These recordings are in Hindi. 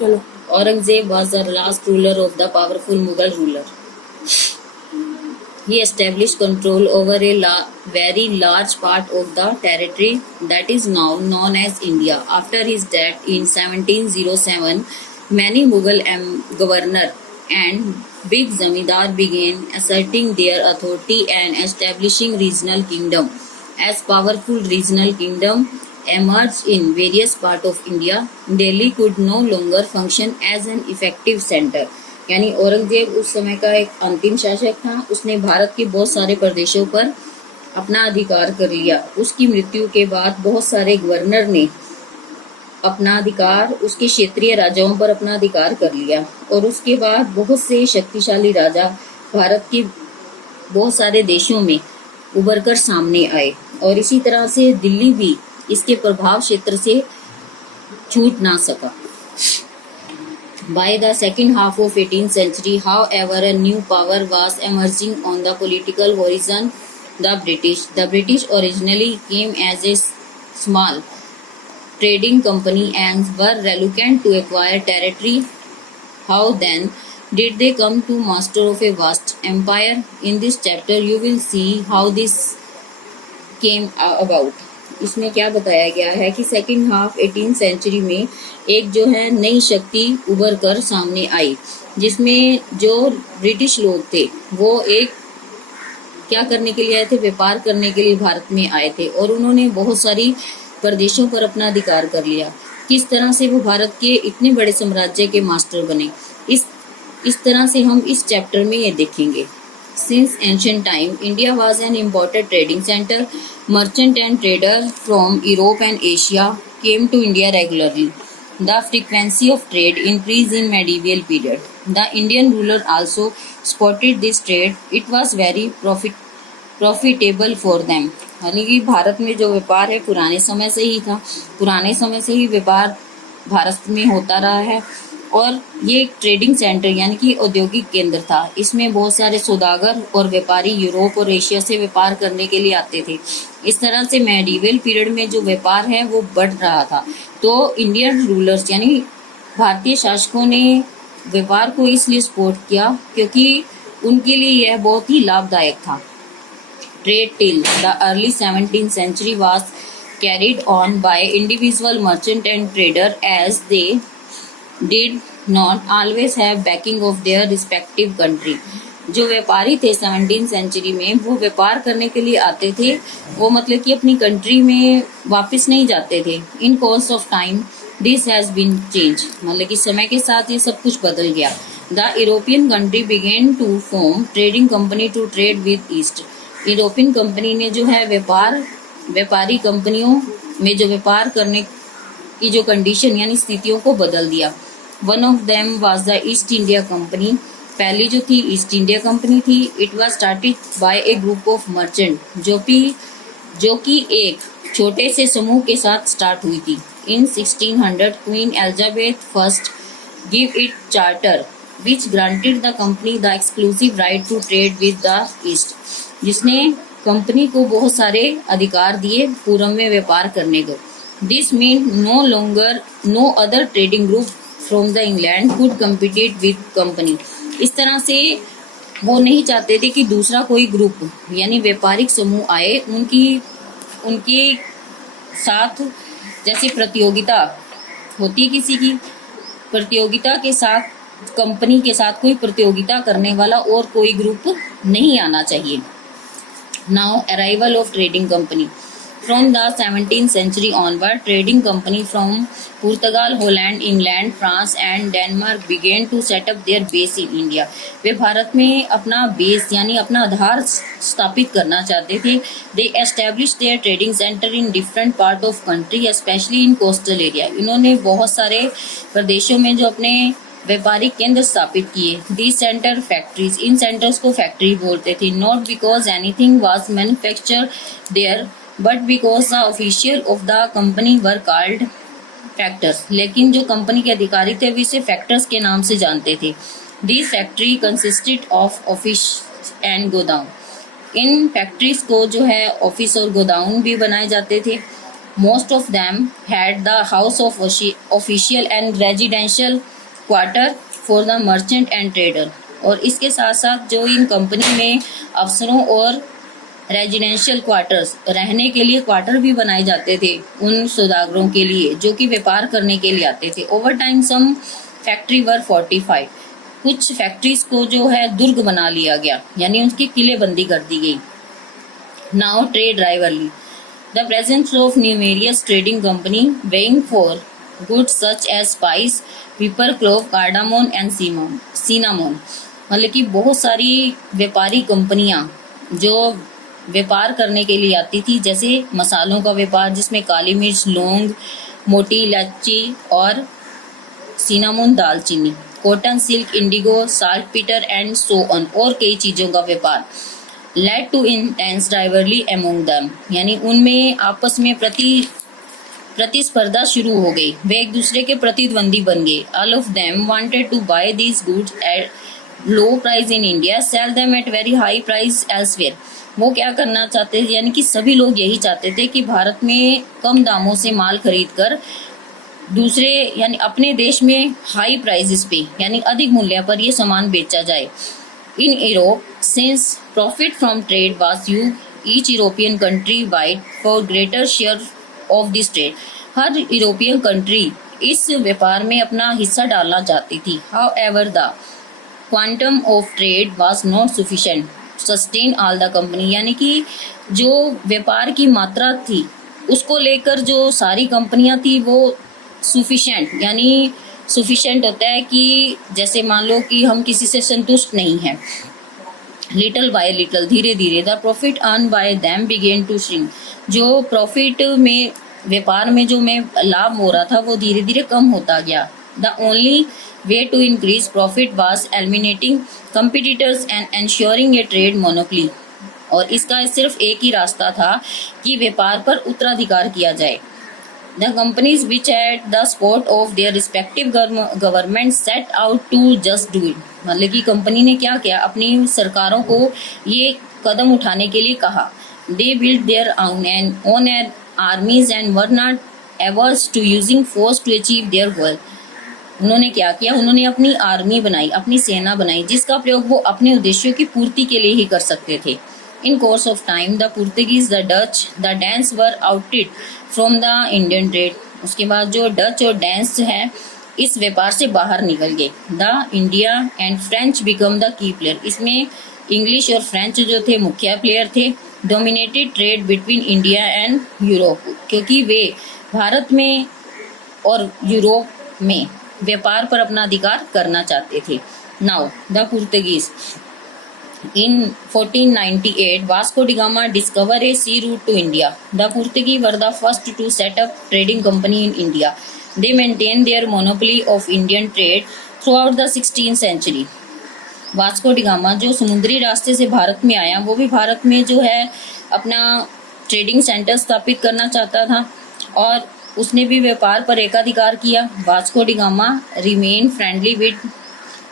चलो। Aurangzeb was the last ruler of the powerful Mughal ruler. He established control over a very large part of the territory that is now known as India. After his death in 1707, many Mughal governors and big zamindar began asserting their authority and establishing regional kingdom. As powerful regional kingdom emerged in various parts of India, Delhi could no longer function as an effective center. यानी औरंगजेब उस समय का एक अंतिम शासक था। उसने भारत के बहुत सारे प्रदेशों पर अपना अधिकार कर लिया। उसकी मृत्यु के बाद बहुत सारे गवर्नर ने अपना अधिकार उसके क्षेत्रीय राजाओं पर अपना अधिकार कर लिया और उसके बाद बहुत से शक्तिशाली राजा भारत के बहुत सारे देशों में उभर कर सामने आए और इसी तरह से दिल्ली भी इसके प्रभाव क्षेत्र से छूट ना सका। By the second half of 18th century, however, a new power was emerging on the political horizon, the British. The British originally came as a small trading company and were reluctant to acquire territory. How then did they come to master of a vast empire? In this chapter, you will see how this came about. इसमें क्या बताया गया है कि सेकेंड हाफ 18th सेंचुरी में एक जो है नई शक्ति उभर कर सामने आई, जिसमें जो ब्रिटिश लोग थे वो एक क्या करने के लिए आए थे, व्यापार करने के लिए भारत में आए थे और उन्होंने बहुत सारी प्रदेशों पर अपना अधिकार कर लिया। किस तरह से वो भारत के इतने बड़े साम्राज्य के मास्टर बने, इस तरह से हम इस चैप्टर में ये देखेंगे। Since ancient time, India was an important trading center. Merchant and traders from Europe and Asia came to India regularly. The frequency of trade increased in medieval period. The Indian ruler also supported this trade. It was very profitable for them. यानी कि भारत में जो व्यापार है पुराने समय से ही था, पुराने समय से ही व्यापार भारत में होता रहा है और ये एक ट्रेडिंग सेंटर यानी कि औद्योगिक केंद्र था। इसमें बहुत सारे सौदागर और व्यापारी यूरोप और एशिया से व्यापार करने के लिए आते थे। इस तरह से मेडिवल पीरियड में जो व्यापार है वो बढ़ रहा था। तो इंडियन रूलर्स यानी भारतीय शासकों ने व्यापार को इसलिए सपोर्ट किया क्योंकि उनके लिए यह बहुत ही लाभदायक था। Trade till the early 17th century was carried on by individual merchant and trader as they did not always have backing of their respective country. जो व्यापारी थे 17th सेंचुरी में वो व्यापार करने के लिए आते थे, वो मतलब कि अपनी कंट्री में वापस नहीं जाते थे। In course of time this has been change, मतलब कि समय के साथ ये सब कुछ बदल गया। The European country begin to form trading company to trade with East. European company ने जो है व्यापारी कंपनियों में जो व्यापार करने की जो कंडीशन यानी स्थितियों को बदल दिया। One of them was the east India company. पहली जो थी ईस्ट इंडिया कंपनी थी। It was started by A group of merchant जो कि एक छोटे से समूह के साथ स्टार्ट हुई थी। In 1600 Queen Elizabeth first give it charter which granted the company the exclusive right to trade with the East, जिसने कंपनी को बहुत सारे अधिकार दिए पूर्व में व्यापार करने को। This mean no other trading group from the England could compete with company. इस तरह से वो नहीं चाहते थे कि दूसरा कोई ग्रुप यानी व्यापारिक समूह आए उनके साथ, जैसे प्रतियोगिता होती है किसी की, प्रतियोगिता के साथ कंपनी के साथ कोई प्रतियोगिता करने वाला और कोई ग्रुप नहीं आना चाहिए। Now arrival of trading company From the 17th century onward, trading companies from Portugal, Holland, England, France and Denmark began to set up their base in India. वे भारत में अपना बेस यानी अपना आधार स्थापित करना चाहते थे। They established their trading center in different part of country, especially in coastal area. इन्होंने बहुत सारे प्रदेशों में जो अपने व्यापारिक केंद्र स्थापित किए। These center factories, in centres को फैक्ट्री बोलते थे। Not because anything was manufactured there, but because the official of the company were called factors, लेकिन जो कंपनी के अधिकारी थे वे इसे फैक्टर्स के नाम से जानते थे। This factory consisted of office and godown. In factories को जो है ऑफिस और गोदाउन भी बनाए जाते थे। Most of them had the house of official and residential quarter for the merchant and trader. और इसके साथ साथ जो इन कंपनी में अफसरों और रेजिडेंशियल क्वार्टर्स, रहने के लिए क्वार्टर भी बनाए जाते थे उन सौदागरों के लिए जो कि व्यापार करने के लिए आते थे. ओवर टाइम सम फैक्ट्री वर फोर्टिफाइड. कुछ फैक्ट्रीज को जो है दुर्ग बना लिया गया, यानी उनकी किलेबंदी कर दी गई. Now trade rivalry. The presence of numerous trading company weighing for goods such as spice, pepper, clove, cardamom and cinnamon. मतलब कि बहुत सारी व्यापारी कंपनियां जो व्यापार करने के लिए आती थी, जैसे मसालों का व्यापार जिसमें काली मिर्च, लौंग, मोटी इलायची और सिनामोन दालचीनी, cotton, silk, Indigo, salt Peter and so on, और कई चीज़ों का व्यापार. led to intense rivalry among them, यानी उनमें आपस में प्रतिस्पर्धा शुरू हो गई. वे एक दूसरे के प्रतिद्वंदी बन गए. All of them wanted to buy these goods at low price in India, sell them at very high price elsewhere. वो क्या करना चाहते थे, यानी कि सभी लोग यही चाहते थे कि भारत में कम दामों से माल खरीद कर दूसरे यानी अपने देश में हाई प्राइसेस पे यानी अधिक मूल्य पर ये सामान बेचा जाए. In Europe, since profit from trade was used, each European country vied for greater share of this trade. Her European country इस व्यापार में अपना हिस्सा डालना चाहती थी. However, the quantum of trade was not sufficient to sustain all the company. यानी कि जो व्यापार की मात्रा थी उसको लेकर जो सारी कंपनियां थी वो sufficient यानी सफिशिएंट होता है कि जैसे मान लो कि हम किसी से संतुष्ट नहीं हैं. लिटल बाय लिटल, धीरे धीरे, the profit earn by them begin to shrink. जो प्रॉफिट में व्यापार में जो में लाभ हो रहा था वो धीरे धीरे कम होता गया. The only way to increase profit was eliminating competitors and ensuring a trade monopoly. और इसका सिर्फ एक ही रास्ता था कि व्यापार पर उत्तराधिकार किया जाए. The companies which had the support of their respective governments set out to just do it. मतलब कि कंपनी ने क्या किया, अपनी सरकारों को ये कदम उठाने के लिए कहा. They built their own armies and were not averse to using force to achieve their goal. उन्होंने क्या किया, उन्होंने अपनी आर्मी बनाई, अपनी सेना बनाई जिसका प्रयोग वो अपने उद्देश्यों की पूर्ति के लिए ही कर सकते थे. In course of time, the Portuguese, the Dutch, the Danes were outed from the Indian trade. उसके बाद जो डच और डेंस हैं इस व्यापार से बाहर निकल गए. The India and French become the key player. इसमें इंग्लिश और फ्रेंच जो थे मुख्य प्लेयर थे. Dominated trade between India and Europe, क्योंकि वे भारत में और यूरोप में व्यापार पर अपना अधिकार करना चाहते थे. Now the Portuguese. In 1498, Vasco da Gama discovered a sea route to India. The Portuguese were the first to set up trading company in India. They maintained their monopoly of Indian trade throughout the 16th century. Vasco D gamma जो समुद्री रास्ते से भारत में आया वो भी भारत में जो है अपना ट्रेडिंग सेंटर स्थापित करना चाहता था और उसने भी व्यापार पर एकाधिकार किया. Vasco D gamma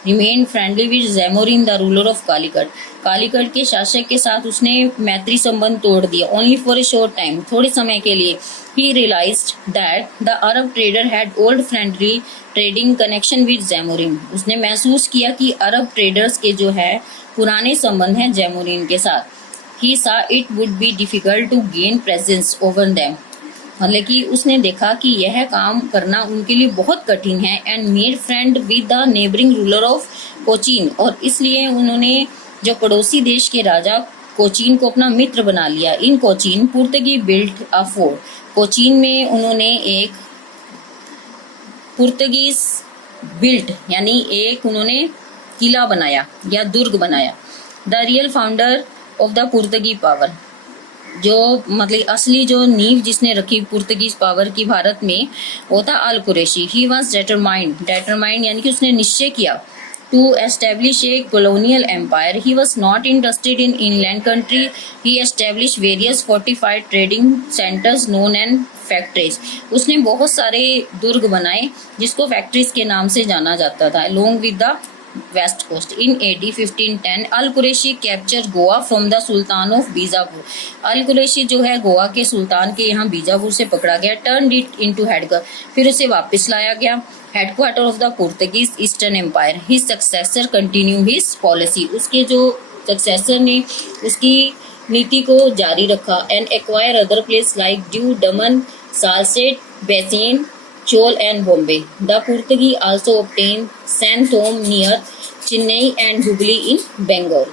remained friendly with Zamorin, the ruler of Calicut. Calicut के शासक के साथ उसने मैत्री संबंध तोड़ दिया. Only for a short time, थोड़े समय के लिए. He realized that the Arab trader had old friendly trading connection with Zamorin. उसने महसूस किया कि अरब ट्रेडर्स के जो है पुराने संबंध हैं जैमोरिन के साथ. He saw it would be difficult to gain presence over them. मतलब कि उसने देखा कि यह काम करना उनके लिए बहुत कठिन है. And made friend with the neighbouring ruler of Cochin. और इसलिए उन्होंने जो पड़ोसी देश के राजा कोचीन को अपना मित्र बना लिया. In Cochin Portuguese built a fort. Cochin में उन्होंने एक पुर्तगीज बिल्ट यानी एक उन्होंने किला बनाया या दुर्ग बनाया. The real founder of the Portuguese power, जो मतलब असली जो नींव जिसने रखी पुर्तगीज पावर की भारत में वो था अल कुरैशी. ही वॉज डेटरमाइंड यानी कि उसने निश्चय किया to establish a colonial empire. He was not interested in inland country. He establish various fortified trading centres known and factories. उसने बहुत सारे दुर्ग बनाए जिसको फैक्ट्रीज के नाम से जाना जाता था. Along with the west coast. In AD 1510, Al-Qurayshi captured Goa from the Sultan of Bijapur. Al-Qurayshi जो है गोवा के सुल्तान के यहाँ बीजापुर से पकड़ा गया. Turned it into headquarter, फिर उसे वापस लाया गया. Headquarter of the Portuguese Eastern Empire. His successor continued his policy. उसके जो सक्सेसर ने उसकी नीति को जारी रखा. And acquire other places like Diu, Daman, Salsette, Basin, Chol and Bombay. The Portuguese also obtained Santhome near Chennai and Hubli in Bengal.